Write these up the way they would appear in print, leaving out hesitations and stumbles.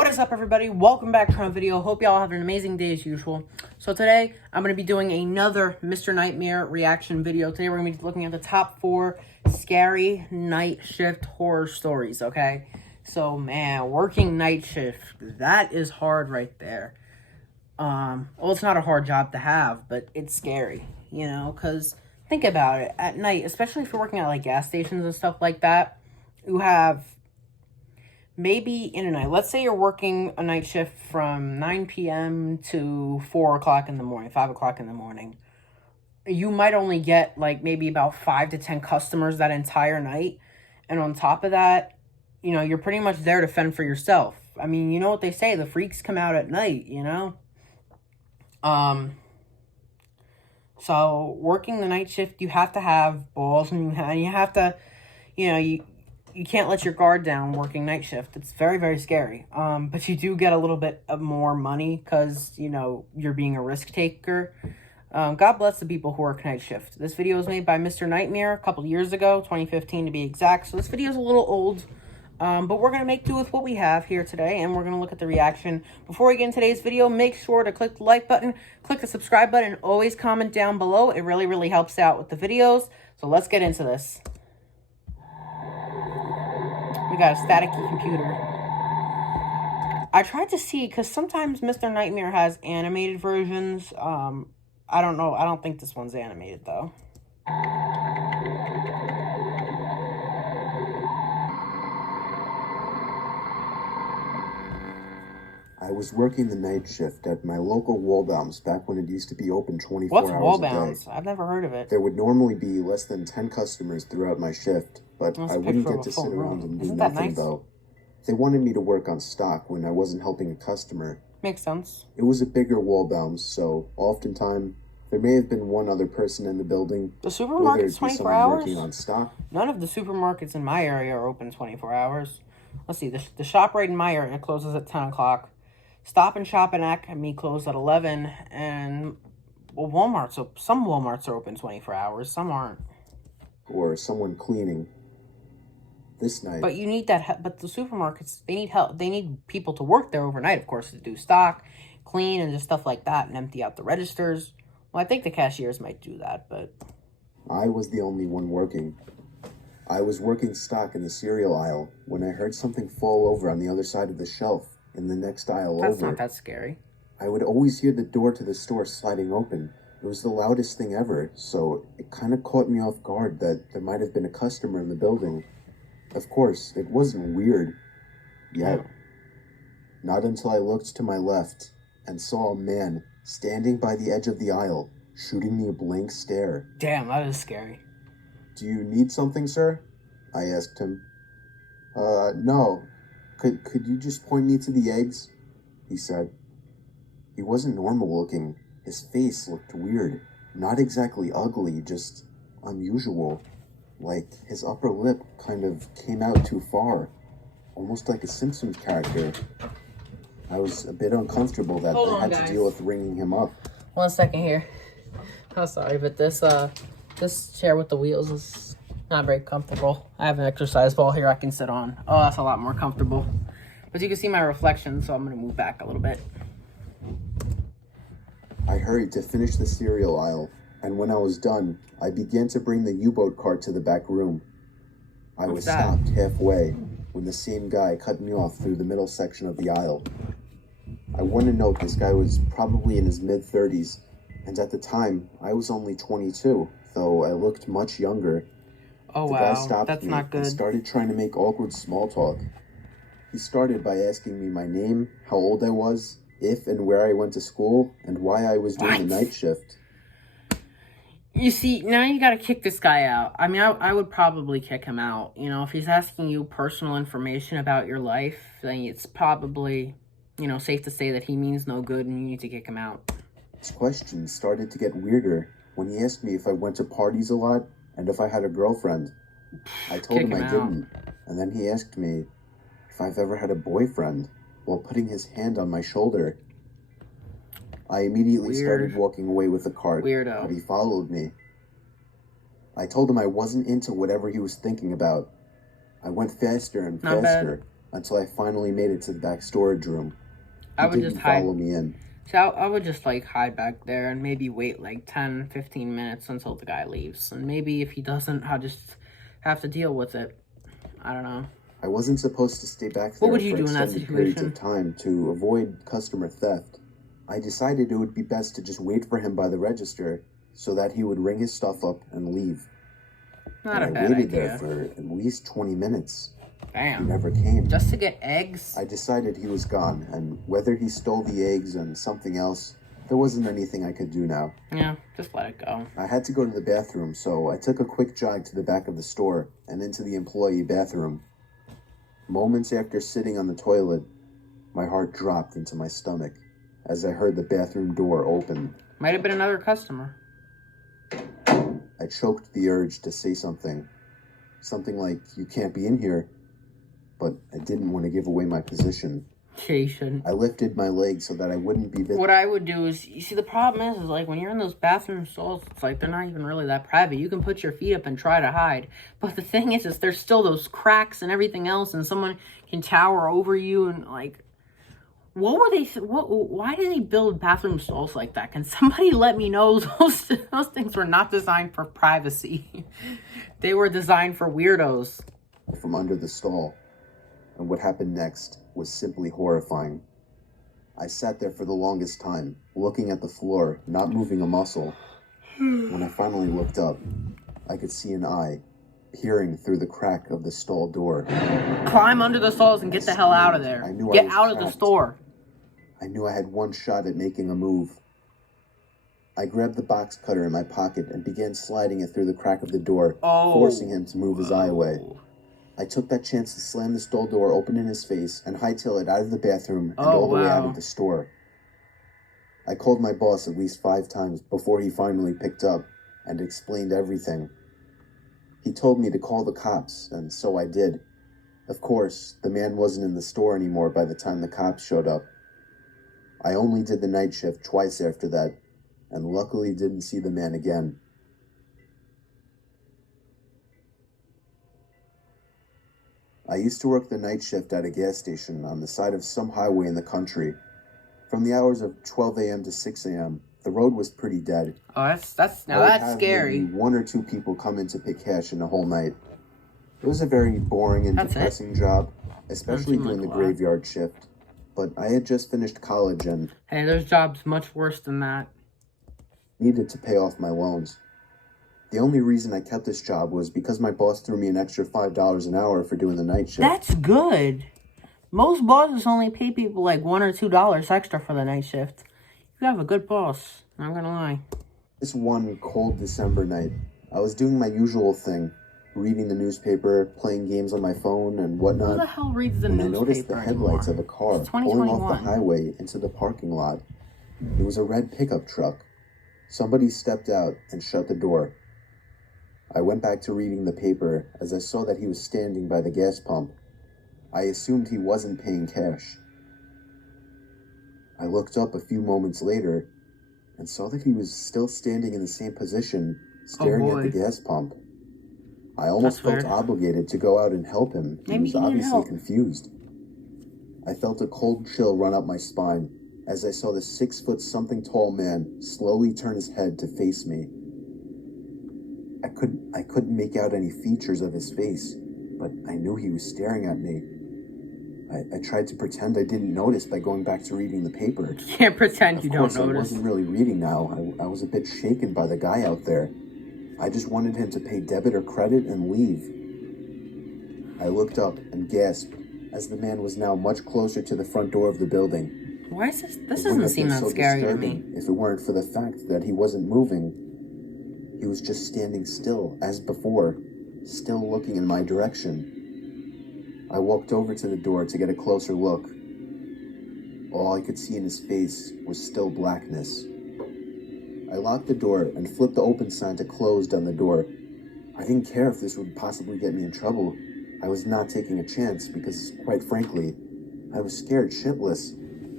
What is up, everybody? Welcome back to another video. Hope y'all have an amazing day as usual. So today, I'm going to be doing another Mr. Nightmare reaction video. Today, we're going to be looking at the top 4 scary night shift horror stories, okay? So, man, working night shift, that is hard right there. Well, it's not a hard job to have, but it's scary, you know? Because, think about it. At night, especially if you're working at, like, gas stations and stuff like that, you have... maybe in a night, let's say you're working a night shift from 9 p.m. to 4 o'clock in the morning, 5 o'clock in the morning. You might only get like maybe about 5 to 10 customers that entire night. And on top of that, you know, you're pretty much there to fend for yourself. I mean, you know what they say, the freaks come out at night, you know? So working the night shift, you have to have balls, and you have to, you know, you can't let your guard down working night shift. It's very, very scary. But you do get a little bit of more money because, you know, you're being a risk taker. God bless the people who work night shift. This video was made by Mr. Nightmare a couple years ago, 2015 to be exact. So this video is a little old. But we're going to make do with what we have here today, and we're going to look at the reaction. Before we get in today's video, make sure to click the like button, click the subscribe button, and always comment down below. It really, really helps out with the videos. So let's get into this. We got a staticky computer. I tried to see, because sometimes Mr. Nightmare has animated versions. I don't know. I don't think this one's animated, though. I was working the night shift at my local Waldbaum's back when it used to be open 24 hours a day. What's Waldbaum's? I've never heard of it. There would normally be less than 10 customers throughout my shift, but I wouldn't get to sit around and do nothing, though. They wanted me to work on stock when I wasn't helping a customer. Makes sense. It was a bigger Waldbaum's, so oftentimes there may have been one other person in the building. The supermarket's 24 hours? Working on stock. None of the supermarkets in my area are open 24 hours. Let's see, the shop right in my area closes at 10 o'clock. Stop and Shop and Acme closed at 11, and well, some Walmarts are open 24 hours, some aren't. Or someone cleaning. This night. But you need that. But the supermarkets, they need help. They need people to work there overnight, of course, to do stock, clean, and just stuff like that, and empty out the registers. Well, I think the cashiers might do that, but I was the only one working. I was working stock in the cereal aisle when I heard something fall over on the other side of the shelf. In the next aisle over. That's not that scary. I would always hear the door to the store sliding open. It was the loudest thing ever, so it kind of caught me off guard that there might have been a customer in the building. Of course, it wasn't weird yet. Not until I looked to my left and saw a man standing by the edge of the aisle, shooting me a blank stare. Damn, that is scary. "Do you need something, sir?" I asked him. No. Could you just point me to the eggs?" he said. He wasn't normal looking. His face looked weird. Not exactly ugly, just unusual. Like his upper lip kind of came out too far. Almost like a Simpsons character. I was a bit uncomfortable that I had to deal with ringing him up. 1 second here. I'm sorry, but this chair with the wheels is not very comfortable. I have an exercise ball here I can sit on. Oh, that's a lot more comfortable. But you can see my reflection, so I'm going to move back a little bit. I hurried to finish the cereal aisle, and when I was done, I began to bring the U-boat cart to the back room. I was stopped halfway when the same guy cut me off through the middle section of the aisle. I want to note this guy was probably in his mid-30s, and at the time, I was only 22, though I looked much younger. Oh, the wow, guy stopped that's me not good. And started trying to make awkward small talk. He started by asking me my name, how old I was, if and where I went to school, and why I was doing the night shift. You see, now you gotta kick this guy out. I mean, I would probably kick him out. You know, if he's asking you personal information about your life, then it's probably, you know, safe to say that he means no good and you need to kick him out. His questions started to get weirder when he asked me if I went to parties a lot and if I had a girlfriend. I told him I didn't, and then he asked me if I've ever had a boyfriend while putting his hand on my shoulder. I immediately started walking away with the cart, but he followed me. I told him I wasn't into whatever he was thinking about. I went faster and faster, until I finally made it to the back storage room. I would didn't just hide. follow me in. See, I would just, like, hide back there and maybe wait, like, 10, 15 minutes until the guy leaves. And maybe if he doesn't, I'll just have to deal with it. I don't know. I wasn't supposed to stay back there What would you for do in that extended periods situation? of time to avoid customer theft. I decided it would be best to just wait for him by the register so that he would ring his stuff up and leave. Not a And I bad waited there idea. for at least 20 minutes. He Damn. never came. Just to get eggs? I decided he was gone, and whether he stole the eggs and something else, there wasn't anything I could do now. Yeah, just let it go. I had to go to the bathroom, so I took a quick jog to the back of the store and into the employee bathroom. Moments after sitting on the toilet, my heart dropped into my stomach as I heard the bathroom door open. Might have been another customer. I choked the urge to say something. Something like, "You can't be in here," but I didn't want to give away my position. Yeah, you shouldn't. I lifted my leg so that I wouldn't be visible. What I would do is, you see, the problem is like when you're in those bathroom stalls, it's like they're not even really that private. You can put your feet up and try to hide, but the thing is there's still those cracks and everything else, and someone can tower over you. And like, what were they? Why did they build bathroom stalls like that? Can somebody let me know? Those things were not designed for privacy. They were designed for weirdos. From under the stall, and what happened next was simply horrifying. I sat there for the longest time, looking at the floor, not moving a muscle. When I finally looked up, I could see an eye peering through the crack of the stall door. Climb under the stalls and get the hell out of there. I knew I Get was out of the trapped. store. I knew I had one shot at making a move. I grabbed the box cutter in my pocket and began sliding it through the crack of the door, forcing him to move his eye away. I took that chance to slam the stall door open in his face and hightail it out of the bathroom and all the way out of the store. I called my boss at least 5 times before he finally picked up and explained everything. He told me to call the cops, and so I did. Of course, the man wasn't in the store anymore by the time the cops showed up. I only did the night shift twice after that, and luckily didn't see the man again. I used to work the night shift at a gas station on the side of some highway in the country. From the hours of 12 a.m. to 6 a.m., the road was pretty dead. Oh, that's I would that's have scary. maybe 1 or 2 people come in to pay cash in a whole night. It was a very boring and That's it? depressing job, especially seem like doing a the lot. graveyard shift. But I had just finished college and Hey, there's jobs much worse than that. needed to pay off my loans. The only reason I kept this job was because my boss threw me an extra $5 an hour for doing the night shift. That's good. Most bosses only pay people like $1 or $2 extra for the night shift. You have a good boss. Not gonna lie. This one cold December night, I was doing my usual thing, reading the newspaper, playing games on my phone, and Who whatnot, the hell reads the when I newspaper noticed the headlights anymore? of a car It's pulling off the 2021. highway into the parking lot. It was a red pickup truck. Somebody stepped out and shut the door. I went back to reading the paper as I saw that he was standing by the gas pump. I assumed he wasn't paying cash. I looked up a few moments later and saw that he was still standing in the same position, staring at boy. the gas pump. I almost That's felt weird. obligated to go out and help him. He Maybe was he needed obviously help. confused. I felt a cold chill run up my spine as I saw the 6-foot-something tall man slowly turn his head to face me. I couldn't make out any features of his face, but I knew he was staring at me. I tried to pretend I didn't notice by going back to reading the paper. You can't pretend you Of don't course, I notice. wasn't really reading now. I was a bit shaken by the guy out there. I just wanted him to pay debit or credit and leave. I looked up and gasped as the man was now much closer to the front door of the building. Why is this? This It doesn't wouldn't seem have been that so scary to me. disturbing if it weren't for the fact that he wasn't moving. He was just standing still, as before, still looking in my direction. I walked over to the door to get a closer look. All I could see in his face was still blackness. I locked the door and flipped the open sign to closed on the door. I didn't care if this would possibly get me in trouble. I was not taking a chance because, quite frankly, I was scared shitless.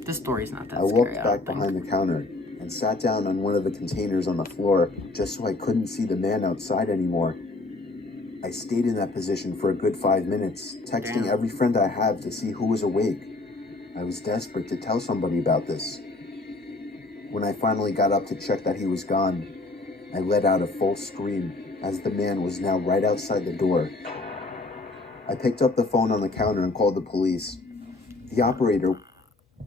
This story's not that I scary. walked I back don't think. behind the counter and sat down on one of the containers on the floor just so I couldn't see the man outside anymore. I stayed in that position for a good 5 minutes, texting every friend I have to see who was awake. I was desperate to tell somebody about this. When I finally got up to check that he was gone, I let out a full scream as the man was now right outside the door. I picked up the phone on the counter and called the police. The operator...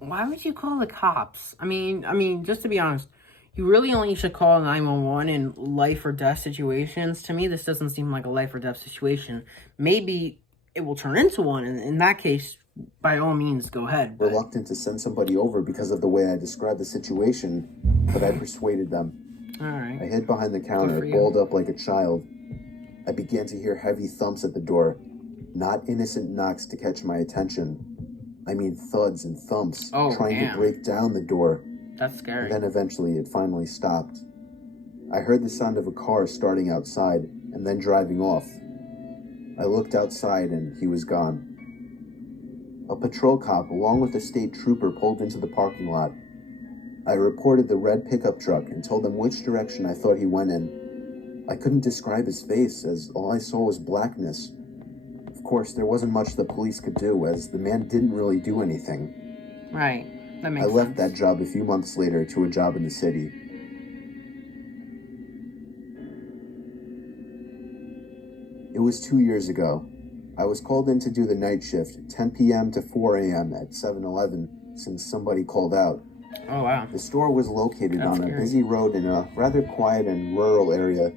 Why would you call the cops? I mean, just to be honest, you really only should call 911 in life or death situations. To me, this doesn't seem like a life or death situation. Maybe it will turn into one, and in that case, by all means, go ahead. But... reluctant to send somebody over because of the way I described the situation, but I persuaded them. All right. I hid behind the counter, balled up like a child. I began to hear heavy thumps at the door, not innocent knocks to catch my attention. I mean thuds and thumps, trying to break down the door. That's scary. And then eventually it finally stopped. I heard the sound of a car starting outside and then driving off. I looked outside and he was gone. A patrol cop along with a state trooper pulled into the parking lot. I reported the red pickup truck and told them which direction I thought he went in. I couldn't describe his face as all I saw was blackness. Of course, there wasn't much the police could do as the man didn't really do anything. Right. That makes sense. I left that job a few months later to a job in the city. It was 2 years ago. I was called in to do the night shift, 10 p.m. to 4 a.m. at 7-Eleven, since somebody called out. Oh, wow. The store was located on a busy road in a rather quiet and rural area.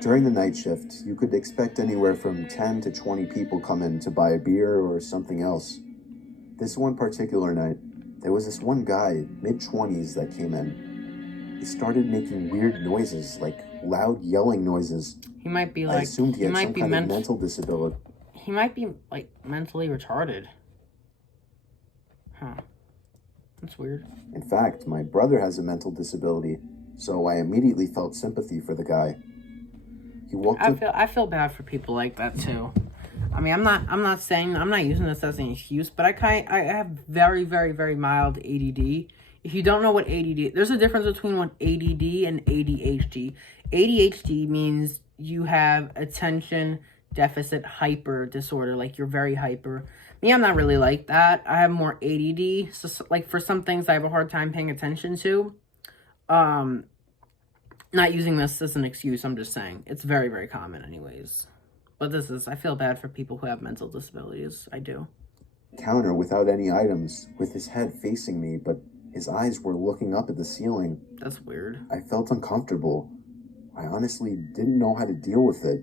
During the night shift, you could expect anywhere from 10 to 20 people come in to buy a beer or something else. This one particular night, there was this one guy, mid-20s, that came in. He started making weird noises, like loud yelling noises. He might be I assumed he had some kind of mental disability. He might be, like, mentally retarded. Huh. That's weird. In fact, my brother has a mental disability, so I immediately felt sympathy for the guy. He walked up... I feel bad for people like that too. I mean, I'm not using this as an excuse, but I have very, very, very mild ADD. If you don't know what ADD, there's a difference between what ADD and ADHD. ADHD means you have attention deficit hyper disorder, like you're very hyper. Me, I'm not really like that. I have more ADD. So like for some things I have a hard time paying attention to. Not using this as an excuse, I'm just saying. It's very, very common anyways. But I feel bad for people who have mental disabilities. I do. Counter without any items, with his head facing me, but his eyes were looking up at the ceiling. That's weird. I felt uncomfortable. I honestly didn't know how to deal with it.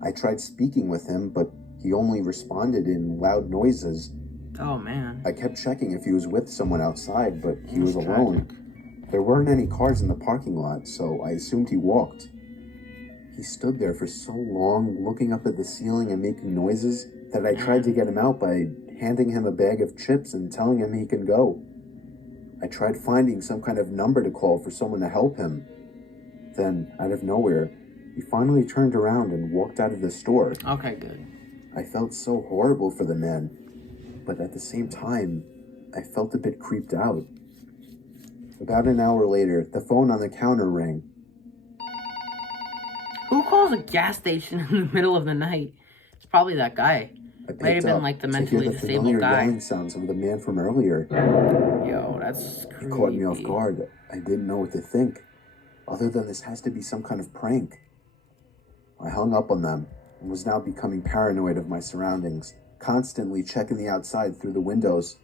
I tried speaking with him, but he only responded in loud noises. Oh, man. I kept checking if he was with someone outside, but he was alone. There weren't any cars in the parking lot, so I assumed he walked. He stood there for so long, looking up at the ceiling and making noises, that I tried to get him out by handing him a bag of chips and telling him he can go. I tried finding some kind of number to call for someone to help him. Then, out of nowhere, he finally turned around and walked out of the store. Okay, good. I felt so horrible for the man, but at the same time, I felt a bit creeped out. About an hour later, the phone on the counter rang. Who calls a gas station in the middle of the night? It's probably that guy. Might have been like the mentally disabled guy. Yelling sounds of the man from earlier. Yo, that's creepy. It caught me off guard. I didn't know what to think, other than this has to be some kind of prank. I hung up on them and was now becoming paranoid of my surroundings, constantly checking the outside through the windows.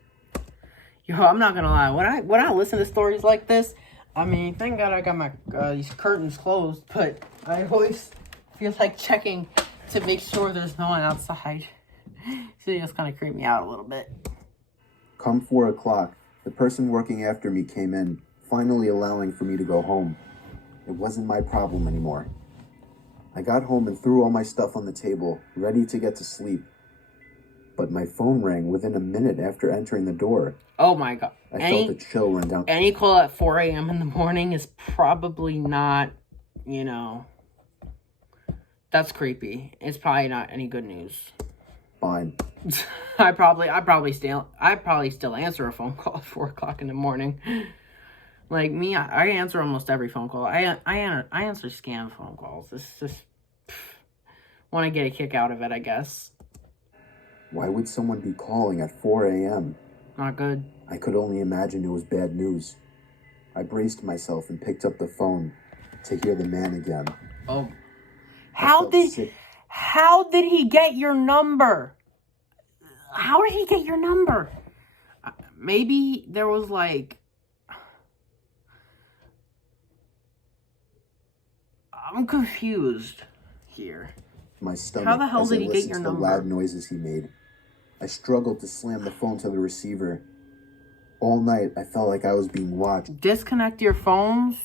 Yo, I'm not gonna lie. When I listen to stories like this, I mean, thank God I got my these curtains closed, but I always feel like checking to make sure there's no one outside. So it just kind of creeped me out a little bit. Come 4 o'clock, the person working after me came in, finally allowing for me to go home. It wasn't my problem anymore. I got home and threw all my stuff on the table, ready to get to sleep. But my phone rang within a minute after entering the door. Oh my God. I felt a chill run down. Any call at 4 a.m. in the morning is probably not, that's creepy. It's probably not any good news. Fine. I probably still answer a phone call at 4 o'clock in the morning. Like me, I answer almost every phone call. I answer scam phone calls. It's just, want to get a kick out of it, I guess. Why would someone be calling at 4 a.m.? Not good. I could only imagine it was bad news. I braced myself and picked up the phone to hear the man again. Oh. I How felt did sick. he get your number? How did he get your number? Maybe there was like... I'm confused here. My stomach How the hell as did I he get listened your to the number? loud noises he made. I struggled to slam the phone to the receiver. All night, I felt like I was being watched. Disconnect your phones,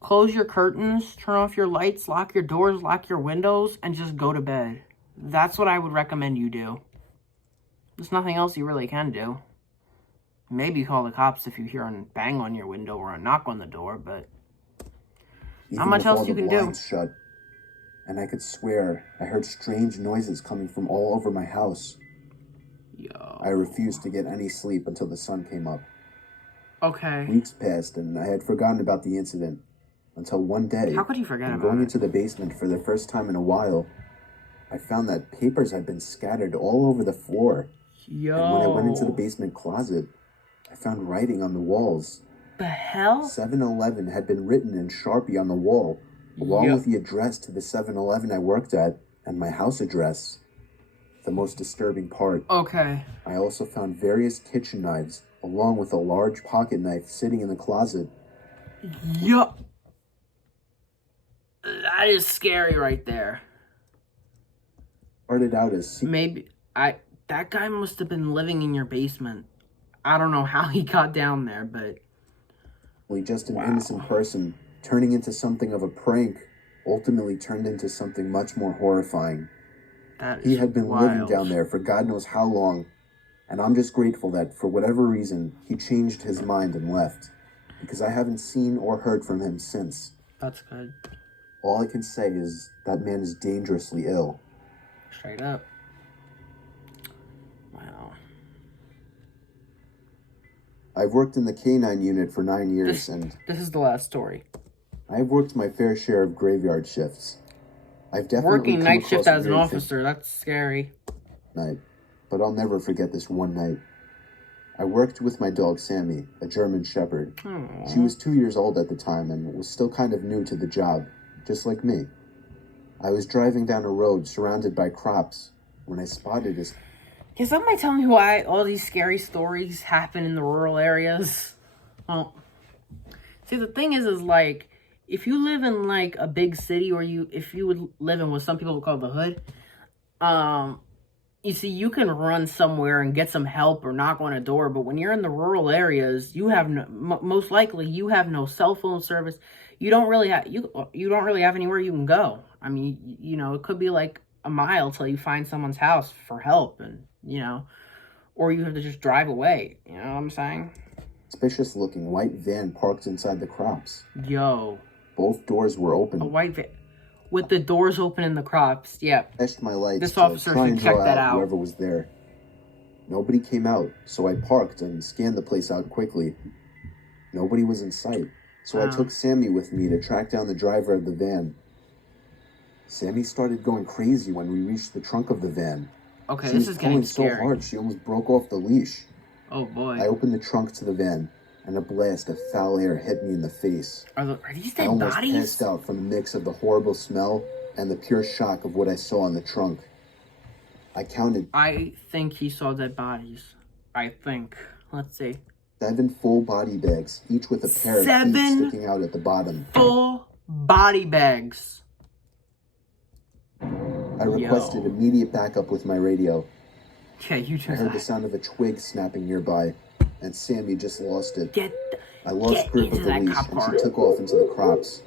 close your curtains, turn off your lights, lock your doors, lock your windows, and just go to bed. That's what I would recommend you do. There's nothing else you really can do. Maybe call the cops if you hear a bang on your window or a knock on the door, but Even much with else all you the can do? blinds shut, and I could swear I heard strange noises coming from all over my house. yo. I refused to get any sleep until the sun came up. Okay. Weeks passed, and I had forgotten about the incident until one day, How could you forget when about going it? into the basement for the first time in a while, I found that papers had been scattered all over the floor. Yo. And when I went into the basement closet, I found writing on the walls. The hell? 7-Eleven had been written in Sharpie on the wall, along Yep. with the address to the 7-Eleven I worked at and my house address. The most disturbing part, Okay. I also found various kitchen knives, along with a large pocket knife sitting in the closet. Yo. That is scary right there. Started out as Maybe that guy must have been living in your basement. I don't know how he got down there, but secretly just an innocent person, turning into something of a prank, ultimately turned into something much more horrifying. that is He had been wild. living down there for God knows how long, and I'm just grateful that, for whatever reason, he changed his mind and left, because I haven't seen or heard from him since. That's good. All I can say is that man is dangerously ill. Straight up. Wow. I've worked in the K-9 unit for 9 years, and This is the last story. I've worked my fair share of graveyard shifts. I've definitely Working come night shift across as an weird things officer, that's scary. at night, but I'll never forget this one night. I worked with my dog Sammy, a German Shepherd. She was 2 years old at the time and was still kind of new to the job, just like me. I was driving down a road surrounded by crops when I spotted this. Can somebody tell me why all these scary stories happen in the rural areas? Well, see, the thing is like, if you live in like a big city, or if you would live in what some people would call the hood, you see, you can run somewhere and get some help or knock on a door. But when you're in the rural areas, you have most likely you have no cell phone service. You don't really have you don't really have anywhere you can go. I mean, you know, it could be like a mile till you find someone's house for help, and you know, or you have to just drive away. You know what I'm saying? Suspicious-looking white van parked inside the crops. Yo, Both doors were open. a white van with the doors open in the crops. Yeah. Flashed my lights This to officer try should and check draw that out out. whoever was there. Nobody came out, so I parked and scanned the place out quickly. Nobody was in sight, so I took Sammy with me to track down the driver of the van. Sammy started going crazy when we reached the trunk of the van. Okay, She this was is getting pulling so scary. hard she almost broke off the leash. Oh boy. I opened the trunk to the van, and a blast of foul air hit me in the face. Are these I dead almost bodies? passed out from the mix of the horrible smell and the pure shock of what I saw in the trunk. I counted I think he saw dead bodies. I think. Let's see. 7 full body bags, each with a pair of 7 teeth sticking out at the bottom. full body bags. I requested immediate backup with my radio. Yeah, you I just heard the sound of a twig snapping nearby, and Sammy just lost it. get. I lost Get grip into of the that leash, cop and car. she took off into the crops.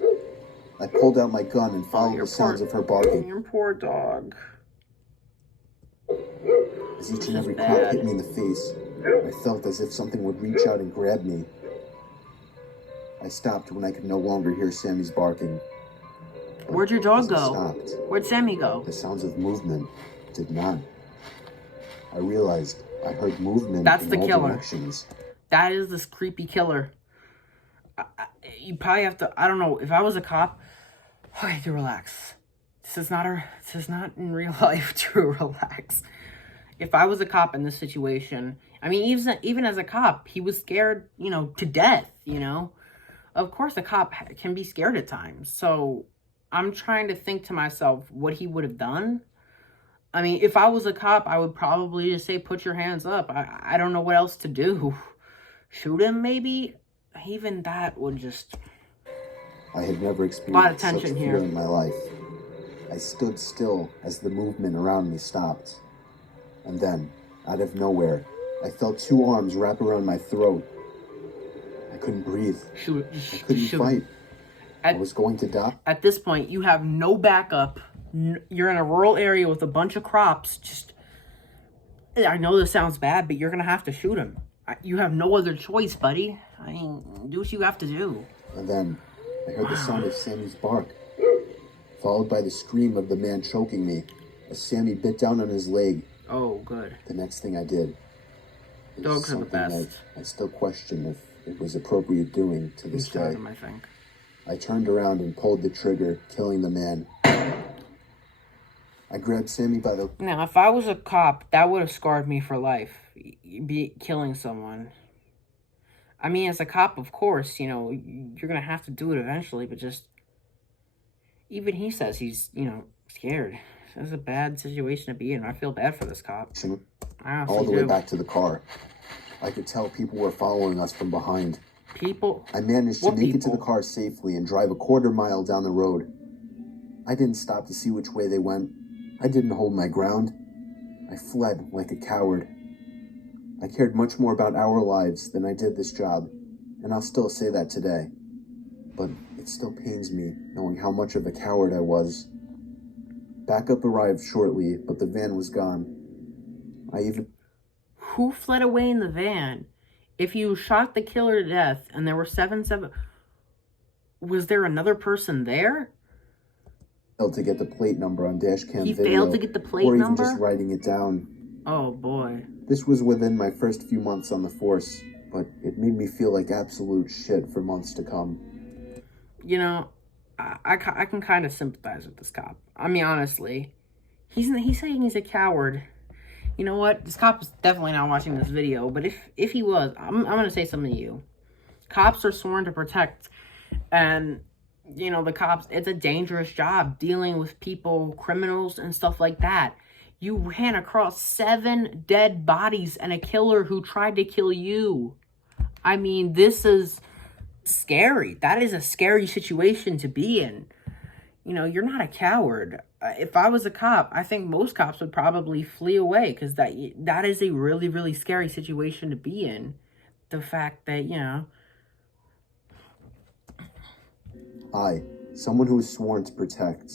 I pulled out my gun and followed your the sounds poor- of her barking. Your poor dog. As each This and is every crop bad. hit me in the face, I felt as if something would reach out and grab me. I stopped when I could no longer hear Sammy's barking. But Where'd your dog as I go? stopped, Where'd Sammy go? the sounds of movement did not. I realized I heard movement That's in the all killer. directions. That is this creepy killer. You probably have to. I don't know. If I was a cop, I have to relax. this is not in real life, Drew, relax. If I was a cop in this situation, I mean, even as a cop, he was scared, to death, Of course, a cop can be scared at times. So I'm trying to think to myself what he would have done. I mean, if I was a cop, I would probably just say, put your hands up. I don't know what else to do. Shoot him, maybe? Even that would just... I had never A lot of experienced such tension fear here. in my life. I stood still as the movement around me stopped. And then, out of nowhere, I felt two arms wrap around my throat. I couldn't breathe. Shoot. I couldn't fight. I was going to die. At this point, you have no backup. You're in a rural area with a bunch of crops. I know this sounds bad, but you're going to have to shoot him. You have no other choice, buddy. I mean, do what you have to do. And then, I heard the sound of Sammy's bark, followed by the scream of the man choking me as Sammy bit down on his leg. Oh, good. The next thing I did is Dogs are the something best. that I still question if it was appropriate doing to this day. I think. I turned around and pulled the trigger, killing the man. I grabbed Sammy by the... Now, if I was a cop, that would have scarred me for life. Be killing someone. I mean, as a cop, of course, you're going to have to do it eventually, but just... Even he says he's, scared. This is a bad situation to be in. I feel bad for this cop. all the way back to the car. I could tell people were following us from behind. People? I managed to What make it to the people? car safely and drive a quarter-mile down the road. I didn't stop to see which way they went. I didn't hold my ground. I fled like a coward. I cared much more about our lives than I did this job, and I'll still say that today. But it still pains me knowing how much of a coward I was. Backup arrived shortly, but the van was gone. Who fled away in the van? If you shot the killer to death and there were seven... Was there another person there? Failed to get the plate number on dash cam video. He failed to get the plate or even number? just writing it down. Oh, boy. This was within my first few months on the force, but it made me feel like absolute shit for months to come. You know, I can kind of sympathize with this cop. I mean, honestly, he's saying he's a coward. You know what? This cop is definitely not watching this video, but if he was, I'm going to say something to you. Cops are sworn to protect, and, you know, the cops, it's a dangerous job dealing with people, criminals, and stuff like that. You ran across 7 dead bodies and a killer who tried to kill you. I mean, this is scary. That is a scary situation to be in. You know, you're not a coward. If I was a cop, I think most cops would probably flee away, because that is a really, really scary situation to be in. The fact that, you know... I, someone who was sworn to protect,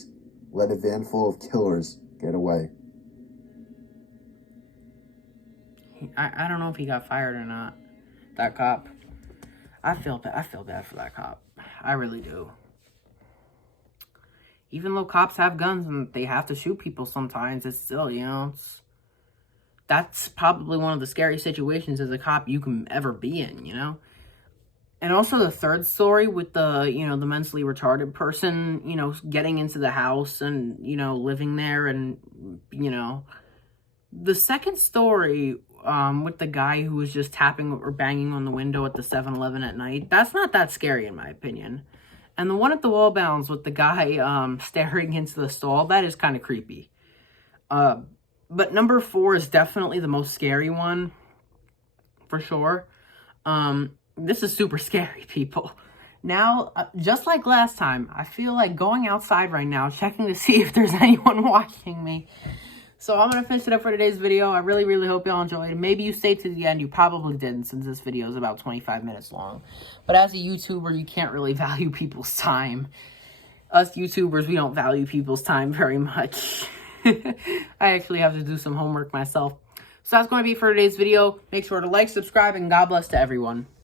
let a van full of killers get away. I don't know if he got fired or not, that cop. I feel bad for that cop. I really do. Even though cops have guns and they have to shoot people sometimes, it's still, you know, that's probably one of the scariest situations as a cop you can ever be in, you know? And also the third story with the, you know, the mentally retarded person, you know, getting into the house and, you know, living there and, you know. The second story with the guy who was just tapping or banging on the window at the 7-Eleven at night, that's not that scary in my opinion. And the one at the Wallbounds with the guy staring into the stall, that is kind of creepy. But number 4 is definitely the most scary one, for sure. This is super scary, people. Now, just like last time, I feel like going outside right now, checking to see if there's anyone watching me. So I'm going to finish it up for today's video. I really, really hope y'all enjoyed. Maybe you stayed to the end. You probably didn't, since this video is about 25 minutes long. But as a YouTuber, you can't really value people's time. Us YouTubers, we don't value people's time very much. I actually have to do some homework myself. So that's going to be for today's video. Make sure to like, subscribe, and God bless to everyone.